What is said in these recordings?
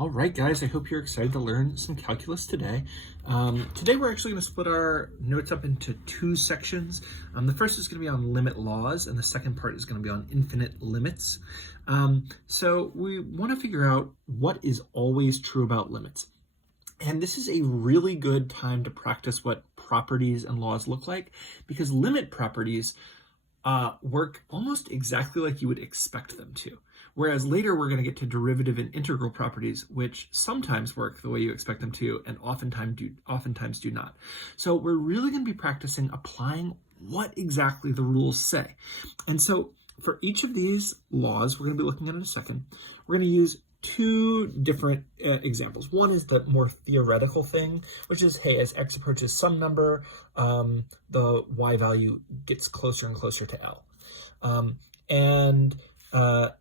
All right, guys, I hope you're excited to learn some calculus today. Today we're actually going to split our notes up into two sections. The first is going to be on limit laws, and the second part is going to be on infinite limits. So we want to figure out what is always true about limits. And this is a really good time to practice what properties and laws look like, because limit properties work almost exactly like you would expect them to. Whereas later we're going to get to derivative and integral properties, which sometimes work the way you expect them to and oftentimes do not. So we're really going to be practicing applying what exactly the rules say. And so for each of these laws, we're going to be looking at in a second, we're going to use two different examples. One is the more theoretical thing, which is, hey, as x approaches some number, the y value gets closer and closer to L.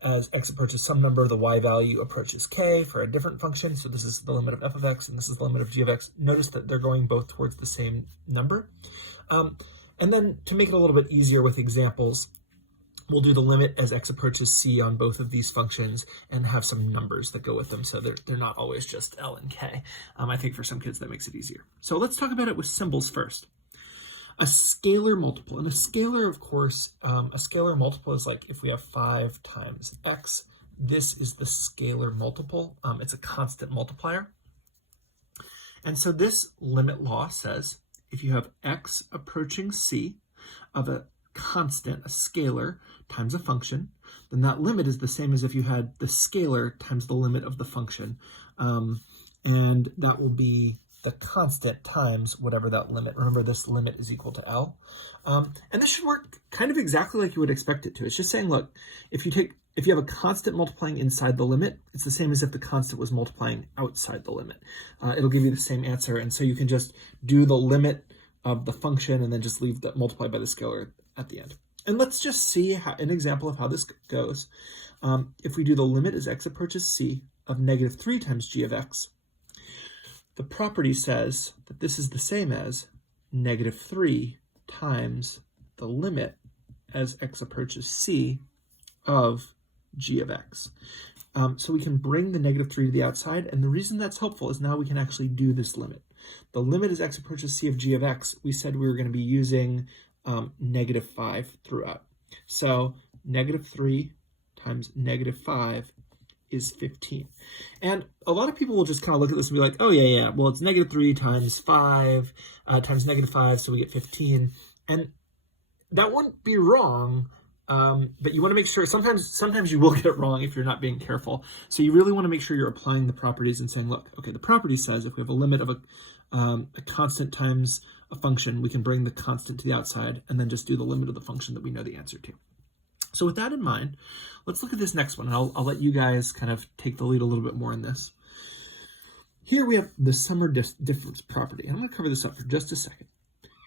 As x approaches some number, the y value approaches k for a different function. So this is the limit of f of x, and this is the limit of g of x. Notice that they're going both towards the same number. And then to make it a little bit easier with examples, we'll do the limit as x approaches c on both of these functions and have some numbers that go with them, so they're not always just L and K. I think for some kids that makes it easier. So let's talk about it with symbols first. A scalar multiple. And a scalar, of course, a scalar multiple is like if we have 5 times x, this is the scalar multiple. It's a constant multiplier. And so this limit law says if you have x approaching c of a constant, a scalar, times a function, then that limit is the same as if you had the scalar times the limit of the function. And that will be the constant times whatever that limit. Remember, this limit is equal to L. And this should work kind of exactly like you would expect it to. It's just saying, look, if you have a constant multiplying inside the limit, it's the same as if the constant was multiplying outside the limit. It'll give you the same answer. And so you can just do the limit of the function and then just leave that multiplied by the scalar at the end. And let's just see an example of how this goes. If we do the limit as x approaches c of -3 times g of x, the property says that this is the same as -3 times the limit as x approaches c of g of x. So we can bring the -3 to the outside, and the reason that's helpful is now we can actually do this limit. The limit as x approaches c of g of x, we said we were going to be using -5 throughout. So -3 times -5 is 15. And a lot of people will just kind of look at this and be like, oh yeah, well it's -3 times 5 times -5, so we get 15. And that wouldn't be wrong, but you want to make sure, sometimes you will get it wrong if you're not being careful. So you really want to make sure you're applying the properties and saying, look, okay, the property says if we have a limit of a constant times a function, we can bring the constant to the outside and then just do the limit of the function that we know the answer to. So with that in mind, let's look at this next one, and I'll let you guys kind of take the lead a little bit more in this. Here we have the sum or difference property, and I'm going to cover this up for just a second.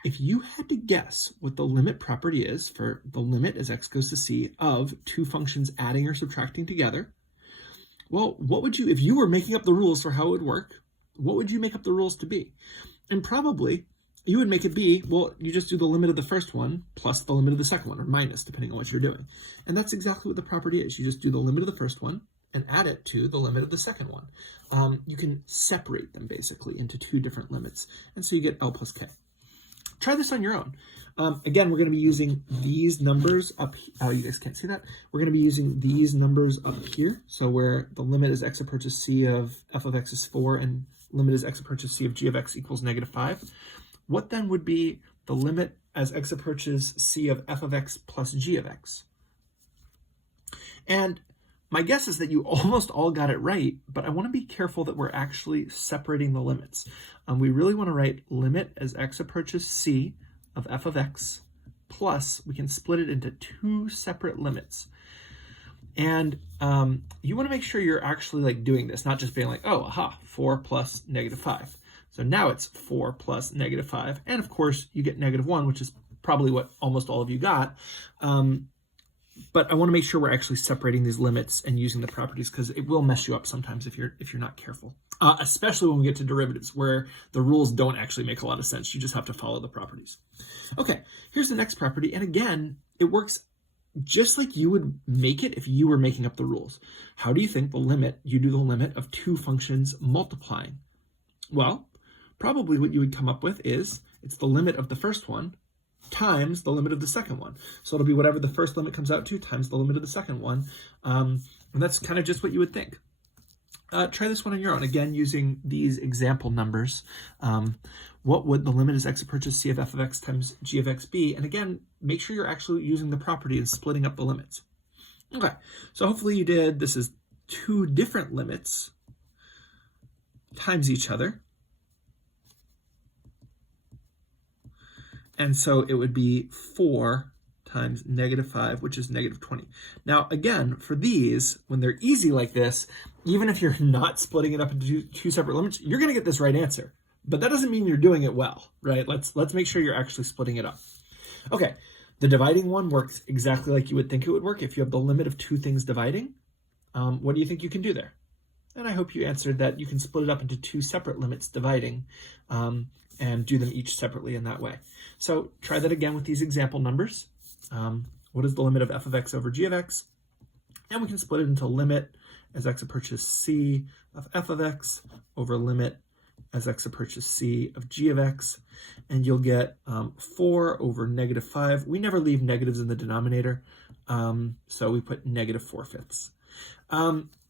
If you had to guess what the limit property is for the limit as x goes to c of two functions adding or subtracting together, well, what would you, if you were making up the rules for how it would work, what would you make up the rules to be? And probably you would make it be, well, you just do the limit of the first one plus the limit of the second one, or minus, depending on what you're doing. And that's exactly what the property is. You just do the limit of the first one and add it to the limit of the second one. You can separate them basically into two different limits. And so you get L plus K. Try this on your own. Again, we're going to be using these numbers up. Oh, you guys can't see that. We're going to be using these numbers up here. So where the limit as x approaches c of f of x is 4 and limit as x approaches c of g of x equals -5. What then would be the limit as x approaches c of f of x plus g of x? And my guess is that you almost all got it right, but I want to be careful that we're actually separating the limits. We really want to write limit as x approaches c of f of x plus, we can split it into two separate limits. And you want to make sure you're actually like doing this, not just being like, oh, aha, 4 plus -5. So now it's 4 plus -5. And of course, you get -1, which is probably what almost all of you got. But I want to make sure we're actually separating these limits and using the properties, because it will mess you up sometimes if you're not careful. Especially when we get to derivatives where the rules don't actually make a lot of sense. You just have to follow the properties. Okay, here's the next property. And again, it works just like you would make it if you were making up the rules. How do you think you do the limit of two functions multiplying? Well, probably what you would come up with is it's the limit of the first one times the limit of the second one. So it'll be whatever the first limit comes out to times the limit of the second one. And that's kind of just what you would think. Try this one on your own. Again, using these example numbers. What would the limit as x approaches c of f of x times g of x be? And again, make sure you're actually using the property and splitting up the limits. Okay, so hopefully you did. This is two different limits times each other. And so it would be 4 times -5, which is -20. Now, again, for these, when they're easy like this, even if you're not splitting it up into two separate limits, you're going to get this right answer. But that doesn't mean you're doing it well, right? Let's make sure you're actually splitting it up. Okay, the dividing one works exactly like you would think it would work. If you have the limit of two things dividing, what do you think you can do there? And I hope you answered that you can split it up into two separate limits dividing and do them each separately in that way. So try that again with these example numbers. What is the limit of f of x over g of x? And we can split it into limit as x approaches c of f of x over limit as x approaches c of g of x. And you'll get 4 over -5. We never leave negatives in the denominator, so we put -4/5.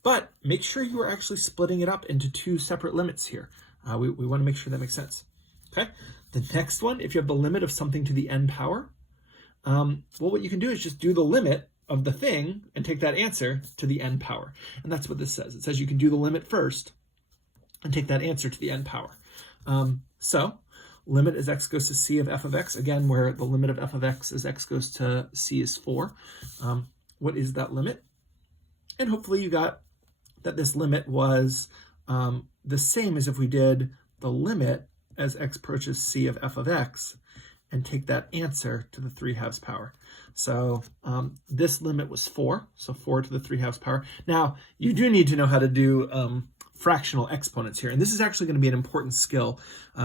But make sure you are actually splitting it up into two separate limits here. We want to make sure that makes sense. Okay, the next one, if you have the limit of something to the n power, well, what you can do is just do the limit of the thing and take that answer to the n power. And that's what this says. It says you can do the limit first and take that answer to the n power. So limit as x goes to c of f of x, again, where the limit of f of x as x goes to c is 4. What is that limit? And hopefully you got that this limit was the same as if we did the limit as x approaches c of f of x and take that answer to the 3/2 power. So this limit was 4, so 4 to the 3/2 power. Now, you do need to know how to do fractional exponents here, and this is actually going to be an important skill.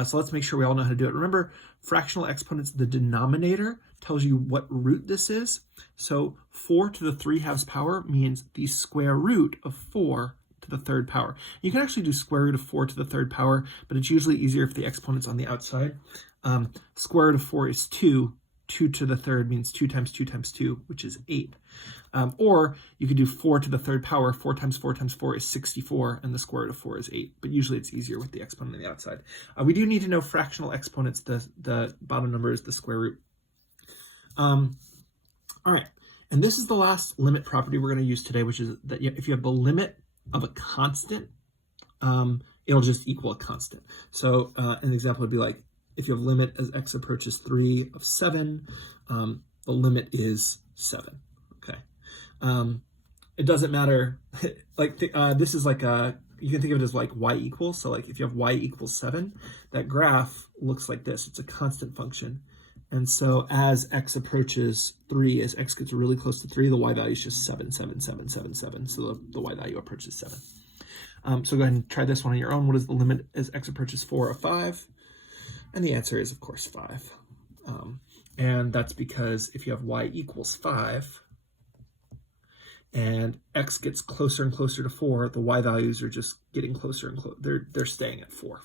So let's make sure we all know how to do it. Remember, fractional exponents, the denominator tells you what root this is. So 4 to the 3/2 power means the square root of 4 to the 3rd power. You can actually do square root of 4 to the 3rd power, but it's usually easier if the exponent's on the outside. Square root of 4 is 2. 2 to the 3rd means 2 times 2 times 2, which is 8. Or you could do 4 to the 3rd power. 4 times 4 times 4 is 64, and the square root of 4 is 8. But usually it's easier with the exponent on the outside. We do need to know fractional exponents. The bottom number is the square root. All right, and this is the last limit property we're going to use today, which is that if you have the limit of a constant, it'll just equal a constant. So an example would be like, if you have limit as x approaches 3 of 7, the limit is 7, okay? It doesn't matter, like this is like you can think of it as like y equals, so like if you have y equals 7, that graph looks like this. It's a constant function. And so as x approaches 3, as x gets really close to 3, the y value is just 7, 7, 7, 7, 7. So the y value approaches 7. So go ahead and try this one on your own. What is the limit as x approaches 4 of 5? And the answer is, of course, 5. And that's because if you have y equals 5 and x gets closer and closer to 4, the y values are just getting closer and closer. They're staying at 4,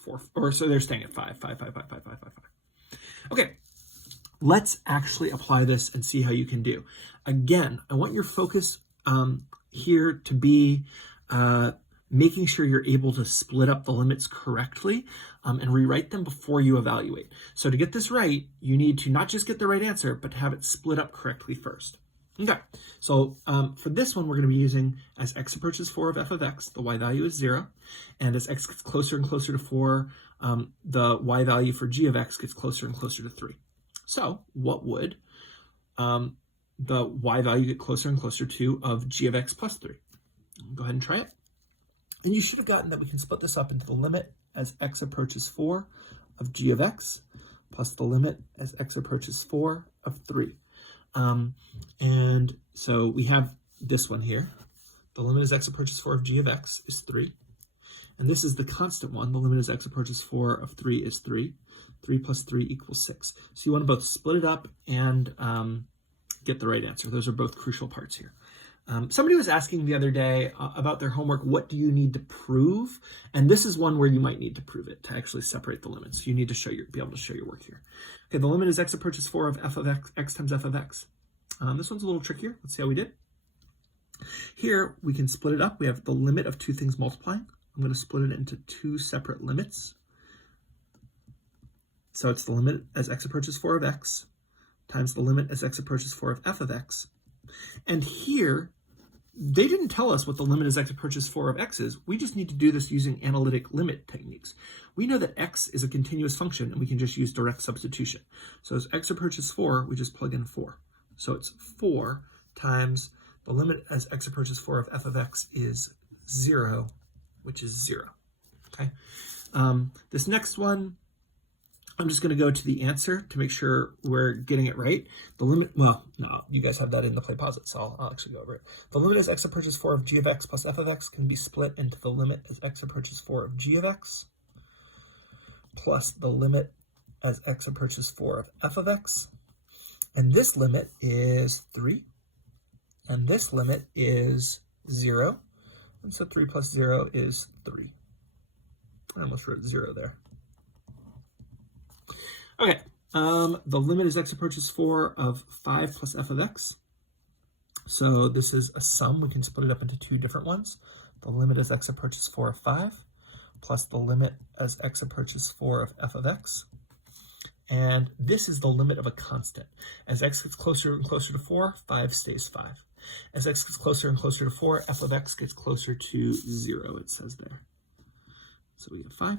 so they're staying at 5, 5, 5, 5, 5, 5, 5, 5. Okay, let's actually apply this and see how you can do. Again, I want your focus here to be making sure you're able to split up the limits correctly and rewrite them before you evaluate. So to get this right, you need to not just get the right answer, but to have it split up correctly first. Okay, so for this one, we're going to be using as x approaches 4 of f of x, the y value is 0. And as x gets closer and closer to 4, the y value for g of x gets closer and closer to 3. So what would the y value get closer and closer to of g of x plus 3? Go ahead and try it. And you should have gotten that we can split this up into the limit as x approaches 4 of g of x plus the limit as x approaches 4 of 3. And so we have this one here. The limit as x approaches 4 of g of x is 3. And this is the constant one. The limit as x approaches 4 of 3 is 3. 3 plus 3 equals 6. So you want to both split it up and get the right answer. Those are both crucial parts here. Somebody was asking the other day about their homework, what do you need to prove? And this is one where you might need to prove it to actually separate the limits. You need to be able to show your work here. Okay, the limit is x approaches 4 of f of x times f of x. This one's a little trickier. Let's see how we did. Here, we can split it up. We have the limit of two things multiplying. I'm going to split it into two separate limits. So it's the limit as x approaches 4 of x times the limit as x approaches 4 of f of x. And here, they didn't tell us what the limit as x approaches 4 of x is. We just need to do this using analytic limit techniques. We know that x is a continuous function, and we can just use direct substitution. So as x approaches 4, we just plug in 4. So it's 4 times the limit as x approaches 4 of f of x is 0, which is 0. Okay. This next one, I'm just going to go to the answer to make sure we're getting it right. The limit, well, no, you guys have that in the play posit, so I'll actually go over it. The limit as x approaches 4 of g of x plus f of x can be split into the limit as x approaches 4 of g of x plus the limit as x approaches 4 of f of x. And this limit is 3, and this limit is 0. And so 3 plus 0 is 3. I almost wrote 0 there. Okay, the limit is x approaches 4 of 5 plus f of x. So this is a sum. We can split it up into two different ones. The limit as x approaches 4 of 5 plus the limit as x approaches 4 of f of x. And this is the limit of a constant. As x gets closer and closer to 4, 5 stays 5. As x gets closer and closer to 4, f of x gets closer to 0, it says there. So we get 5.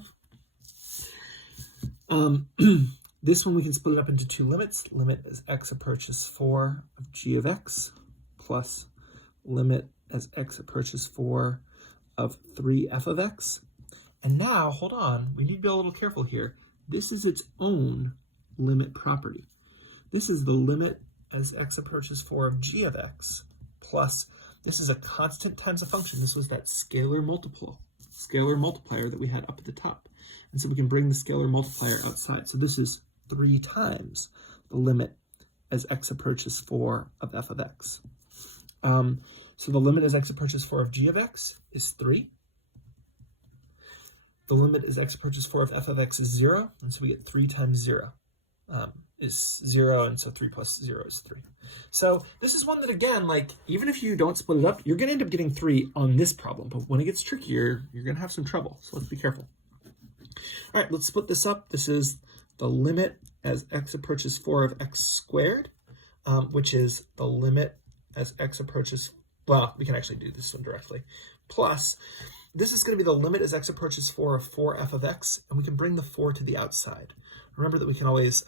This one we can split it up into two limits. Limit as x approaches 4 of g of x plus limit as x approaches 4 of 3f of x. And now, hold on, we need to be a little careful here. This is its own limit property. This is the limit as x approaches 4 of g of x plus, this is a constant times a function. This was that scalar multiplier that we had up at the top. And so we can bring the scalar multiplier outside. So this is 3 times the limit as x approaches 4 of f of x. So the limit as x approaches 4 of g of x is 3. The limit as x approaches 4 of f of x is 0, and so we get 3 times 0 is 0, and so 3 plus 0 is 3. So this is one that, again, like, even if you don't split it up, you're going to end up getting 3 on this problem, but when it gets trickier, you're going to have some trouble, so let's be careful. All right, let's split this up. This is the limit as x approaches 4 of x squared, which is the limit as x approaches, well, we can actually do this one directly, plus this is going to be the limit as x approaches 4 of 4f of x, and we can bring the 4 to the outside. Remember that we can always,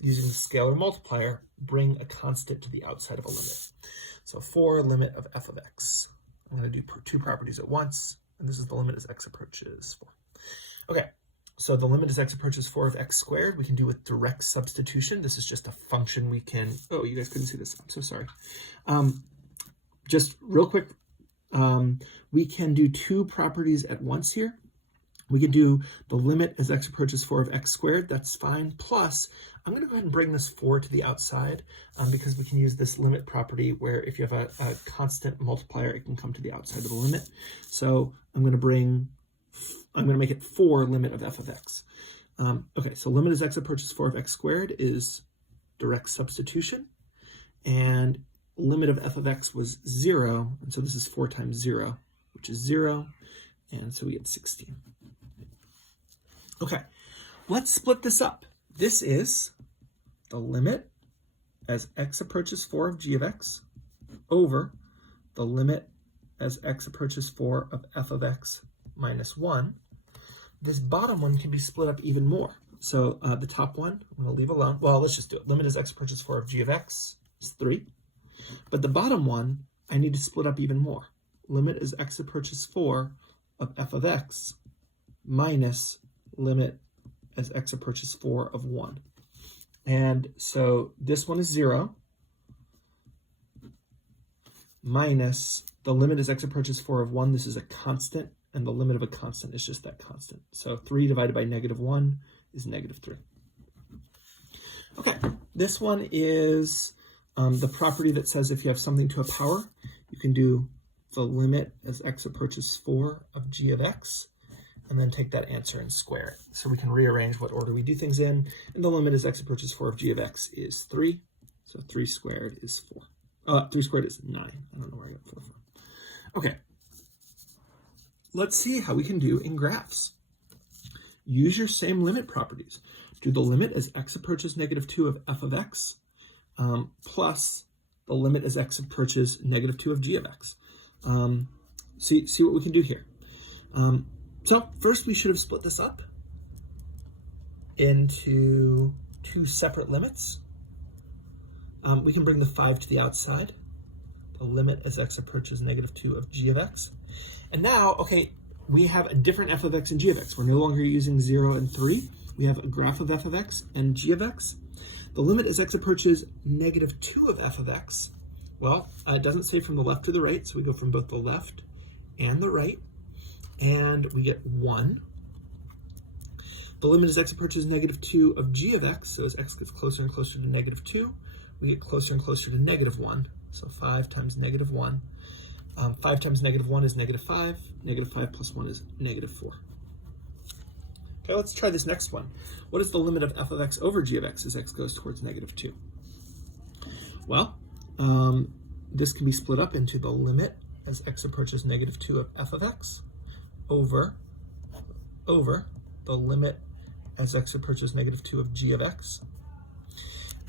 using the scalar multiplier, bring a constant to the outside of a limit. So 4 limit of f of x. I'm going to do two properties at once, and this is the limit as x approaches 4. Okay, so the limit as x approaches 4 of x squared, we can do with direct substitution. This is just a function we can, oh, you guys couldn't see this, I'm so sorry. Just real quick, we can do two properties at once here. We can do the limit as x approaches 4 of x squared, that's fine, plus I'm going to go ahead and bring this 4 to the outside because we can use this limit property where if you have a constant multiplier, it can come to the outside of the limit. So I'm going to make it 4 limit of f of x. Okay, so limit as x approaches 4 of x squared is direct substitution, and limit of f of x was 0, and so this is 4 times 0, which is 0, and so we get 16. Okay, let's split this up. This is the limit as x approaches 4 of g of x over the limit as x approaches 4 of f of x minus 1. This bottom one can be split up even more. So the top one, I'm going to leave alone. Well, let's just do it. Limit as x approaches 4 of g of x is 3. But the bottom one, I need to split up even more. Limit as x approaches 4 of f of x minus limit as x approaches 4 of 1. And so this one is 0 minus the limit as x approaches 4 of 1. This is a constant, and the limit of a constant is just that constant. So 3 divided by -1 is -3. Okay, this one is the property that says if you have something to a power, you can do the limit as x approaches 4 of g of x, and then take that answer and square it. So we can rearrange what order we do things in, and the limit as x approaches 4 of g of x is 3. So 3 squared is 4. 3 squared is 9. I don't know where I got 4 from. Okay. Let's see how we can do in graphs. Use your same limit properties. Do the limit as x approaches negative 2 of f of x plus the limit as x approaches negative 2 of g of x. See what we can do here. So first we should have split this up into 2 separate limits. We can bring the 5 to the outside. The limit as x approaches negative 2 of g of x. And now, okay, we have a different f of x and g of x. We're no longer using 0 and 3. We have a graph of f of x and g of x. The limit as x approaches negative 2 of f of x. Well, it doesn't say from the left to the right, so we go from both the left and the right, and we get 1. The limit as x approaches negative 2 of g of x, so as x gets closer and closer to negative 2, we get closer and closer to negative 1. So 5 times negative 1. 5 times negative 1 is negative 5. Negative 5 plus 1 is negative 4. Okay, let's try this next one. What is the limit of f of x over g of x as x goes towards negative 2? Well, this can be split up into the limit as x approaches negative 2 of f of x over the limit as x approaches negative 2 of g of x.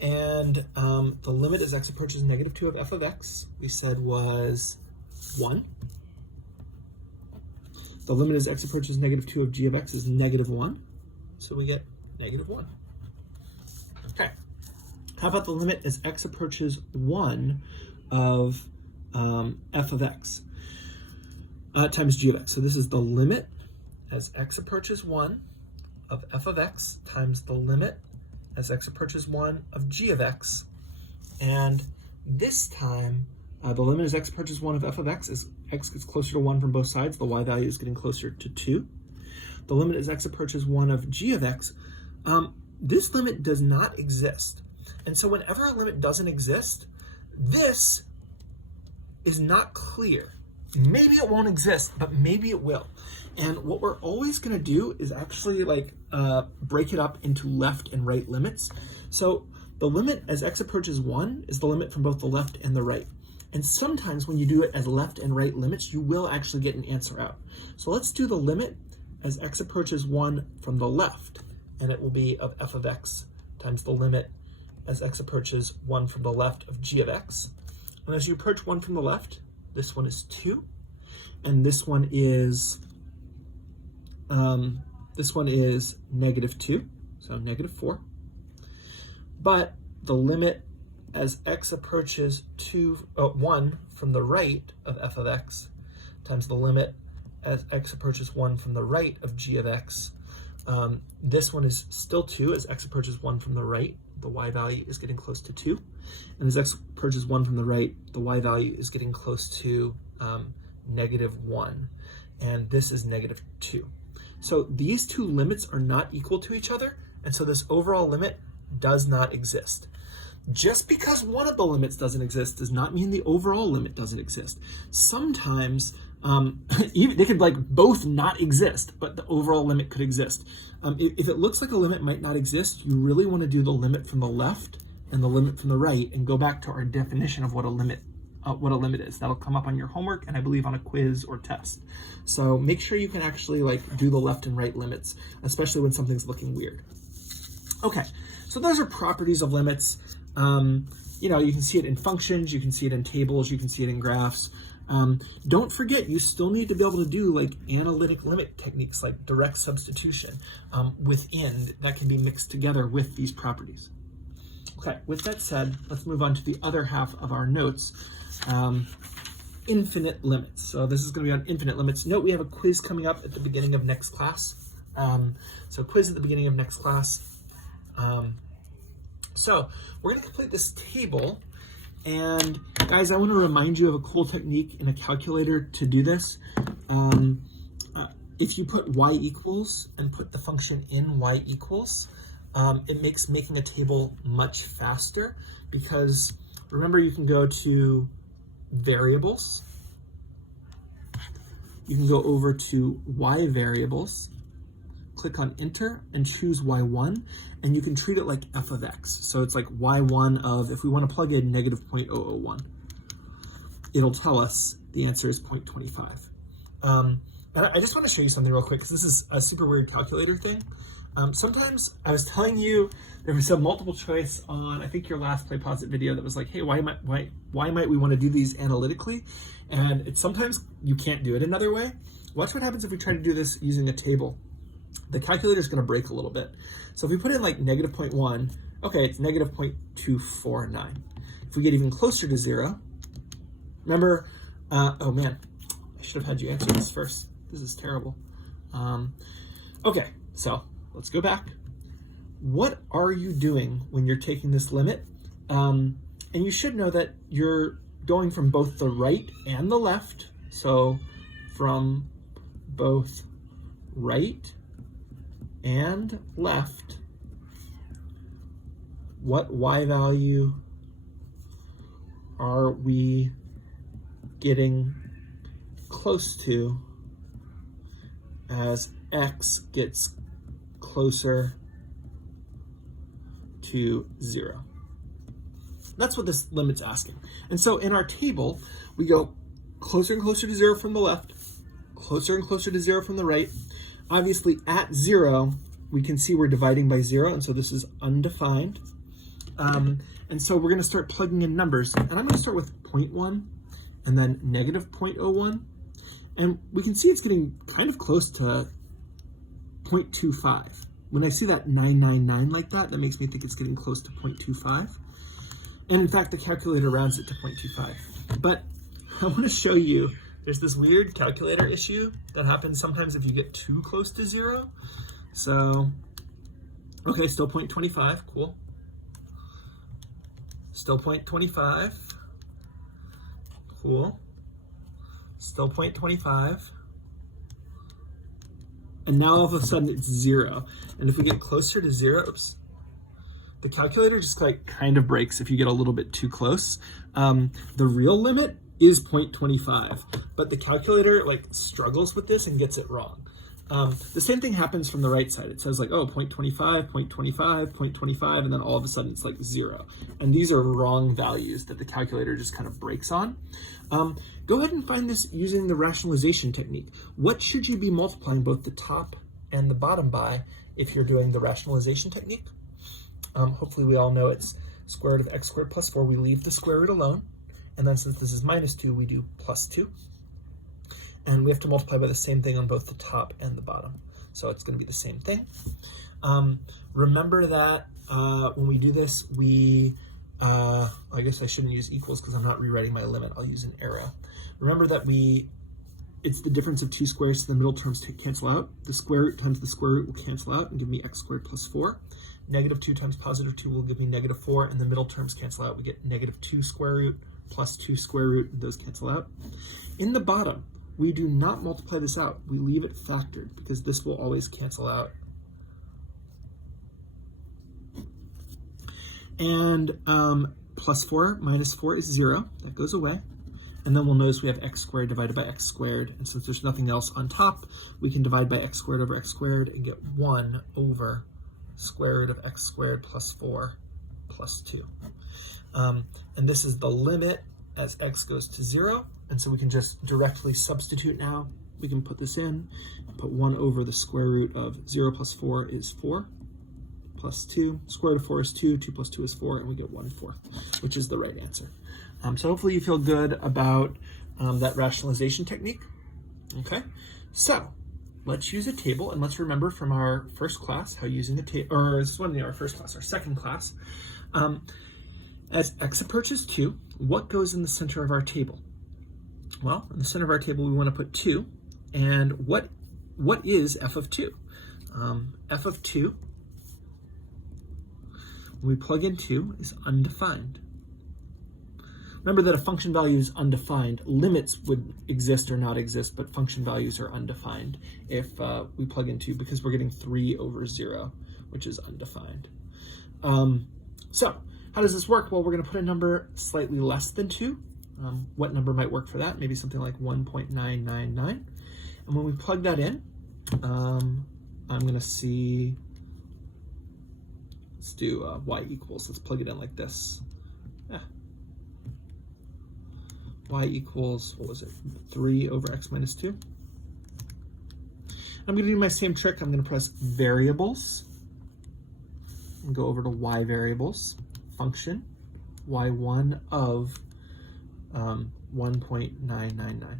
And the limit as x approaches negative 2 of f of x, we said was 1. The limit as x approaches negative 2 of g of x is negative 1. So we get negative 1. Okay. How about the limit as x approaches 1 of f of x times g of x? So this is the limit as x approaches 1 of f of x times the limit as x approaches 1 of g of x. And this time, the limit as x approaches 1 of f of x as x gets closer to 1 from both sides. The y value is getting closer to 2. The limit as x approaches 1 of g of x. This limit does not exist. And so whenever a limit doesn't exist, this is not clear. Maybe it won't exist, but maybe it will. And what we're always going to do is actually break it up into left and right limits. So the limit as x approaches 1 is the limit from both the left and the right. And sometimes when you do it as left and right limits, you will actually get an answer out. So let's do the limit as x approaches 1 from the left, and it will be of f of x times the limit as x approaches 1 from the left of g of x. And as you approach 1 from the left, this one is 2, and this one is negative 2, so negative 4. But the limit as x approaches 1 from the right of f of x times the limit as x approaches 1 from the right of g of x. This one is still 2 as x approaches 1 from the right. The y value is getting close to 2. And as x approaches 1 from the right, the y value is getting close to negative 1. And this is negative 2. So these two limits are not equal to each other, and so this overall limit does not exist. Just because one of the limits doesn't exist does not mean the overall limit doesn't exist. Sometimes they could both not exist, but the overall limit could exist. If it looks like a limit might not exist, you really want to do the limit from the left and the limit from the right and go back to our definition of what a limit is. That'll come up on your homework and I believe on a quiz or test. So make sure you can actually do the left and right limits, especially when something's looking weird. Okay, so those are properties of limits. You can see it in functions, you can see it in tables, you can see it in graphs. Don't forget, you still need to be able to do analytic limit techniques like direct substitution within that can be mixed together with these properties. Okay, with that said, let's move on to the other half of our notes, infinite limits. So this is going to be on infinite limits. Note we have a quiz coming up at the beginning of next class. So quiz at the beginning of next class. So we're going to complete this table. And guys, I want to remind you of a cool technique in a calculator to do this. If you put y equals and put the function in y equals, it makes making a table much faster because remember you can go to variables. You can go over to y variables, click on enter and choose y1, and you can treat it like f of x. So it's like y1 of, if we want to plug in negative 0.001, it'll tell us the answer is 0.25. And I just want to show you something real quick, because this is a super weird calculator thing. Sometimes I was telling you there was a multiple choice on, I think, your last Play Pause It video that was like, hey, why might we want to do these analytically? And it's sometimes you can't do it another way. Watch what happens if we try to do this using a table. The calculator is going to break a little bit. So if we put in like negative 0.1, okay, it's negative 0.249. If we get even closer to 0, remember, oh man, I should have had you answer this first. This is terrible. Okay, so let's go back. What are you doing when you're taking this limit? And you should know that you're going from both the right and the left. So from both right and left, what y value are we getting close to as x gets closer to 0? That's what this limit's asking. And so in our table, we go closer and closer to 0 from the left, closer and closer to 0 from the right. Obviously at 0, we can see we're dividing by 0, and so this is undefined. And so we're going to start plugging in numbers, and I'm going to start with 0.1 and then negative 0.01. And we can see it's getting kind of close to 0.25. When I see that 999 like that, that makes me think it's getting close to 0.25. And in fact, the calculator rounds it to 0.25. But I want to show you, there's this weird calculator issue that happens sometimes if you get too close to 0. So, okay, still 0.25, cool. Still 0.25, cool. Still 0.25. And now all of a sudden it's 0. And if we get closer to 0, oops, the calculator just like kind of breaks if you get a little bit too close. The real limit is 0.25, but the calculator like struggles with this and gets it wrong. The same thing happens from the right side. It says like, oh, 0.25, 0.25, 0.25, and then all of a sudden it's like 0. And these are wrong values that the calculator just kind of breaks on. Go ahead and find this using the rationalization technique. What should you be multiplying both the top and the bottom by if you're doing the rationalization technique? Hopefully we all know it's square root of x squared plus 4. We leave the square root alone. And then since this is minus 2, we do plus 2. And we have to multiply by the same thing on both the top and the bottom. So it's going to be the same thing. Remember that when we do this, I guess I shouldn't use equals because I'm not rewriting my limit. I'll use an arrow. Remember that it's the difference of two squares, so the middle terms cancel out. The square root times the square root will cancel out and give me x squared plus 4. Negative 2 times positive 2 will give me negative 4, and the middle terms cancel out. We get negative 2 square root plus 2 square root, and those cancel out. In the bottom, we do not multiply this out. We leave it factored because this will always cancel out. And plus 4 minus 4 is 0. That goes away. And then we'll notice we have x squared divided by x squared. And since there's nothing else on top, we can divide by x squared over x squared and get 1 over square root of x squared plus 4 plus 2. And this is the limit as x goes to 0. And so we can just directly substitute now. We can put this in, put 1 over the square root of 0 plus 4 is 4, plus 2. Square root of 4 is 2, 2 plus 2 is 4, and we get 1/4, which is the right answer. So hopefully you feel good about that rationalization technique. Okay, so let's use a table, and let's remember from our first class how using a table, or this wasn't our first class, our second class. As x approaches 2, what goes in the center of our table? Well, in the center of our table, we want to put 2. And what is f of 2? F of 2, when we plug in 2, is undefined. Remember that a function value is undefined. Limits would exist or not exist, but function values are undefined if we plug in 2, because we're getting 3 over 0, which is undefined. So How does this work? Well, we're going to put a number slightly less than 2. What number might work for that? Maybe something like 1.999. And when we plug that in, I'm going to see, let's do y equals. Let's plug it in like this. Y equals, what was it, 3 over x minus 2. I'm going to do my same trick. I'm going to press variables and go over to y variables, function, y1 of 1.999.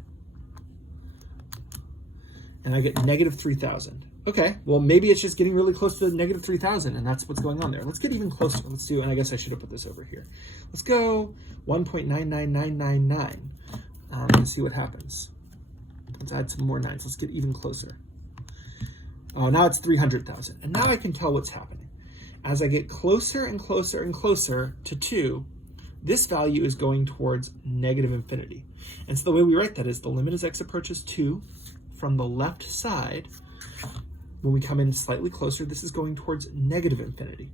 And I get negative 3,000. Okay, well, maybe it's just getting really close to negative 3,000, and that's what's going on there. Let's get even closer. Let's do, and I guess I should have put this over here. Let's go 1.99999 and see what happens. Let's add some more nines. Let's get even closer. Oh, now it's 300,000. And now I can tell what's happening. As I get closer and closer and closer to 2, this value is going towards negative infinity. And so the way we write that is the limit as x approaches 2 from the left side. When we come in slightly closer, this is going towards negative infinity.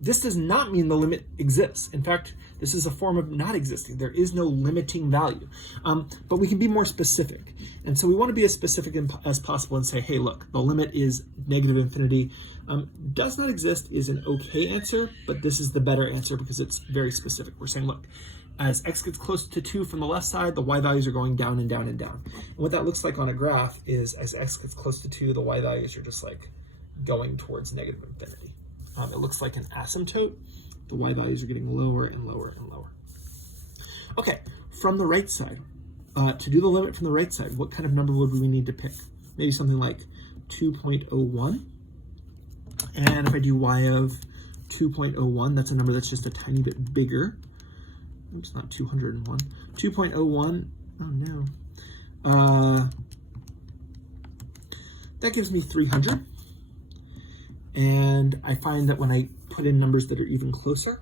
This does not mean the limit exists. In fact, this is a form of not existing. There is no limiting value. But we can be more specific. And so we want to be as specific as possible and say, hey, look, the limit is negative infinity. Does not exist is an okay answer, but this is the better answer because it's very specific. We're saying, look, as x gets close to 2 from the left side, the y values are going down and down and down. And what that looks like on a graph is as x gets close to 2, the y values are just like going towards negative infinity. It looks like an asymptote. The y values are getting lower and lower and lower. Okay, from the right side, to do the limit from the right side, what kind of number would we need to pick? Maybe something like 2.01. And if I do y of 2.01, that's a number that's just a tiny bit bigger. Oops, not 201. 2.01, oh no. That gives me 300. And I find that when I put in numbers that are even closer,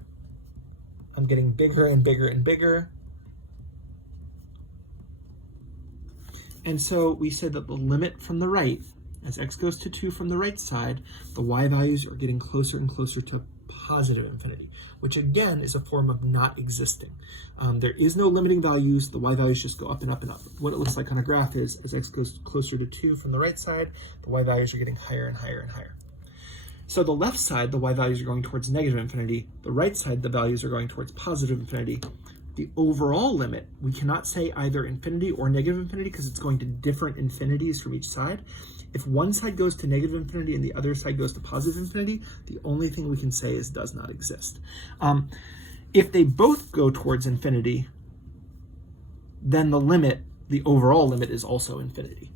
I'm getting bigger and bigger and bigger. And so we said that the limit from the right, as x goes to 2 from the right side, the y values are getting closer and closer to positive infinity, which again is a form of not existing. There is no limiting values. The y values just go up and up and up. What it looks like on a graph is as x goes closer to 2 from the right side, the y values are getting higher and higher and higher. So the left side, the y values are going towards negative infinity. The right side, the values are going towards positive infinity. The overall limit, we cannot say either infinity or negative infinity because it's going to different infinities from each side. If one side goes to negative infinity and the other side goes to positive infinity, the only thing we can say is does not exist. If they both go towards infinity, then the limit, the overall limit, is also infinity,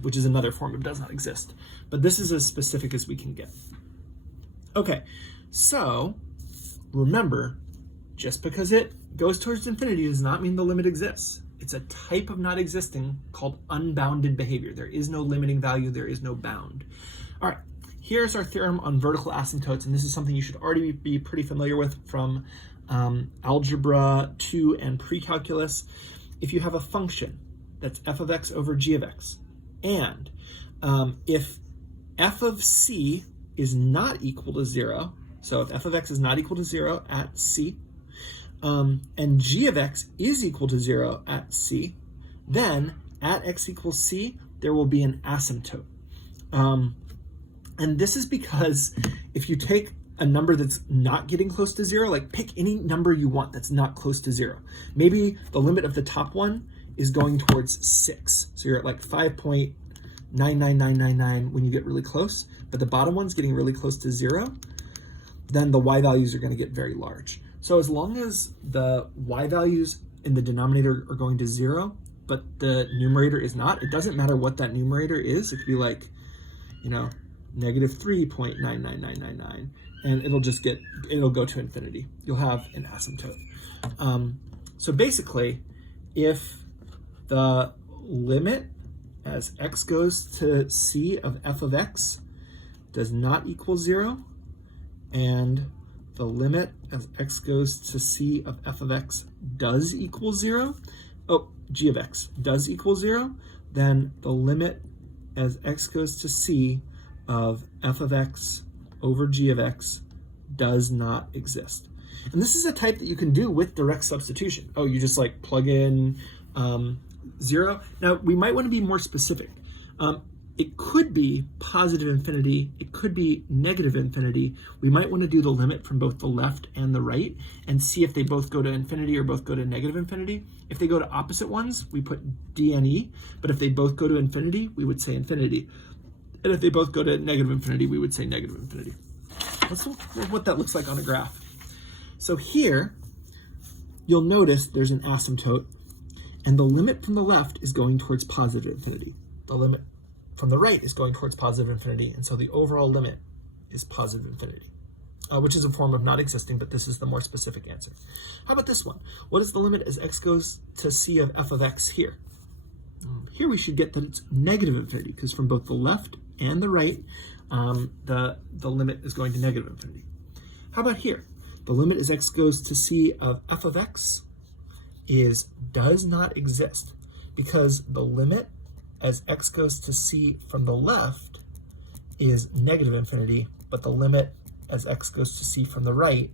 which is another form of does not exist. But this is as specific as we can get. Okay, so remember, just because it goes towards infinity does not mean the limit exists. It's a type of not existing called unbounded behavior. There is no limiting value, there is no bound. All right, here's our theorem on vertical asymptotes, and this is something you should already be pretty familiar with from Algebra 2 and pre-calculus. If you have a function that's f of x over g of x, and if f of c is not equal to 0, so if f of x is not equal to 0 at c, and g of x is equal to 0 at c, then at x equals c, there will be an asymptote. And this is because if you take a number that's not getting close to 0, like pick any number you want that's not close to 0. Maybe the limit of the top one is going towards 6. So you're at like 5.99999 when you get really close, but the bottom one's getting really close to 0, then the y values are going to get very large. So as long as the y values in the denominator are going to 0, but the numerator is not, it doesn't matter what that numerator is. It could be like, negative 3.99999, and it'll go to infinity. You'll have an asymptote. So basically, if the limit as x goes to c of f of x does not equal 0, and the limit as x goes to c of f of x does equal 0, g of x does equal 0, then the limit as x goes to c of f of x over g of x does not exist. And this is a type that you can do with direct substitution. Oh, you just like plug in 0. Now, we might want to be more specific. It could be positive infinity. It could be negative infinity. We might want to do the limit from both the left and the right and see if they both go to infinity or both go to negative infinity. If they go to opposite ones, we put dne. But if they both go to infinity, we would say infinity. And if they both go to negative infinity, we would say negative infinity. Let's look at what that looks like on a graph. So here, you'll notice there's an asymptote, and the limit from the left is going towards positive infinity. The limit from the right is going towards positive infinity, and so the overall limit is positive infinity, which is a form of not existing, but this is the more specific answer. How about this one? What is the limit as x goes to c of f of x here? Here we should get that it's negative infinity, because from both the left and the right, the limit is going to negative infinity. How about here? The limit as x goes to c of f of x does not exist, because the limit as x goes to c from the left is negative infinity, but the limit as x goes to c from the right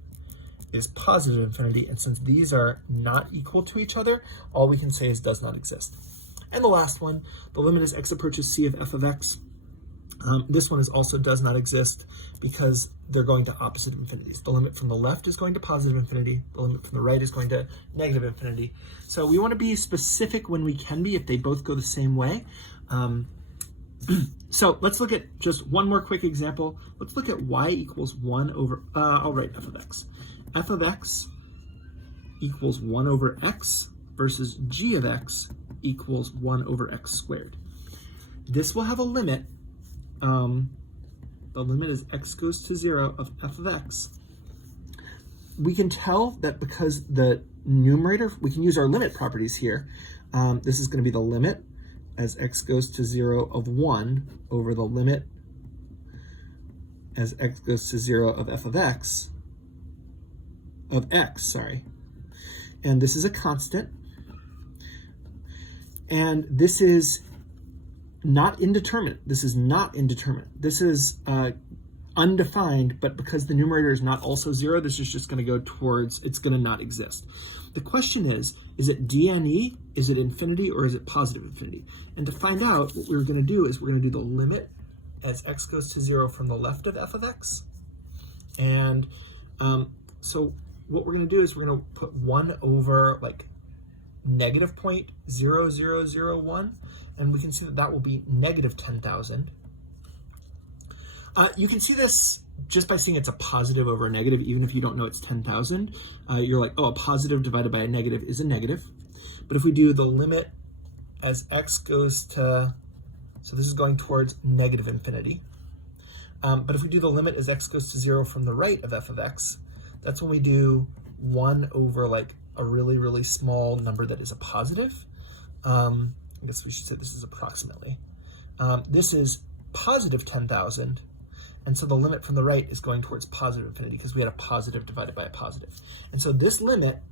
is positive infinity, and since these are not equal to each other, all we can say is does not exist. And the last one, the limit as x approaches c of f of x. This one is also does not exist because they're going to opposite infinities. The limit from the left is going to positive infinity. The limit from the right is going to negative infinity. So we want to be specific when we can be if they both go the same way. So let's look at just one more quick example. Let's look at y equals 1 over, I'll write f of x. F of x equals 1 over x versus g of x equals 1 over x squared. This will have a limit. The limit is x goes to 0 of f of x. We can tell that because the numerator, we can use our limit properties here. This is going to be the limit as x goes to 0 of 1 over the limit as x goes to 0 of f of x, sorry. And this is a constant. And this is not indeterminate. This is not indeterminate. This is undefined, but because the numerator is not also 0, this is just going to go towards, it's going to not exist. The question is it dne, is it infinity, or is it positive infinity? And to find out, what we're going to do is we're going to do the limit as x goes to 0 from the left of f of x. And so what we're going to do is we're going to put 1 over like negative 0.0001, and we can see that that will be negative 10,000. You can see this just by seeing it's a positive over a negative, even if you don't know it's 10,000. You're like, oh, a positive divided by a negative is a negative. But if we do the limit as x goes to, so this is going towards negative infinity. But if we do the limit as x goes to 0 from the right of f of x, that's when we do 1 over like a really, really small number that is a positive. I guess we should say this is approximately. This is positive 10,000, and so the limit from the right is going towards positive infinity because we had a positive divided by a positive. And so this limit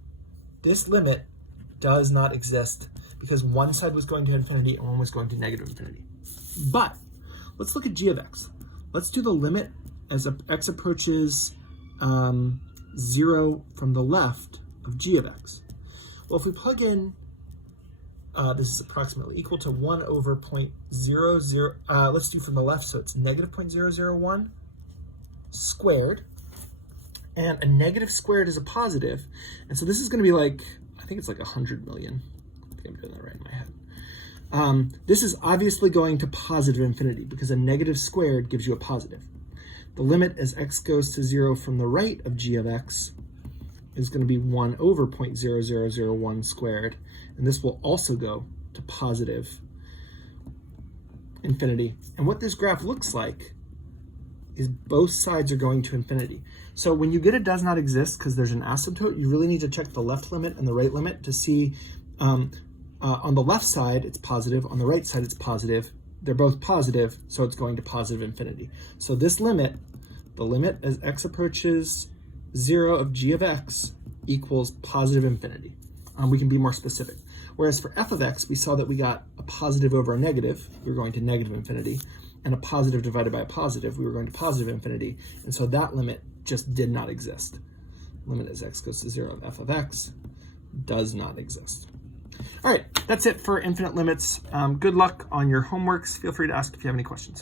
does not exist because one side was going to infinity and one was going to negative infinity. But let's look at g of x. Let's do the limit as x approaches 0 from the left of g of x. Well, if we plug in, this is approximately equal to 1 over 0.00, let's do from the left, so it's negative 0.001 squared, and a negative squared is a positive, and so this is going to be like, I think it's like 100 million. I think I'm doing that right in my head. This is obviously going to positive infinity because a negative squared gives you a positive. The limit as x goes to 0 from the right of g of x is going to be 1 over 0.0001 squared, and this will also go to positive infinity. And what this graph looks like is both sides are going to infinity. So when you get a does not exist because there's an asymptote, you really need to check the left limit and the right limit to see on the left side it's positive, on the right side it's positive. They're both positive, so it's going to positive infinity. So this limit, the limit as x approaches 0 of g of x equals positive infinity. We can be more specific. Whereas for f of x, we saw that we got a positive over a negative, we were going to negative infinity, and a positive divided by a positive, we were going to positive infinity, and so that limit just did not exist. limit as x goes to 0 of f of x does not exist. All right, that's it for infinite limits. Good luck on your homeworks. Feel free to ask if you have any questions.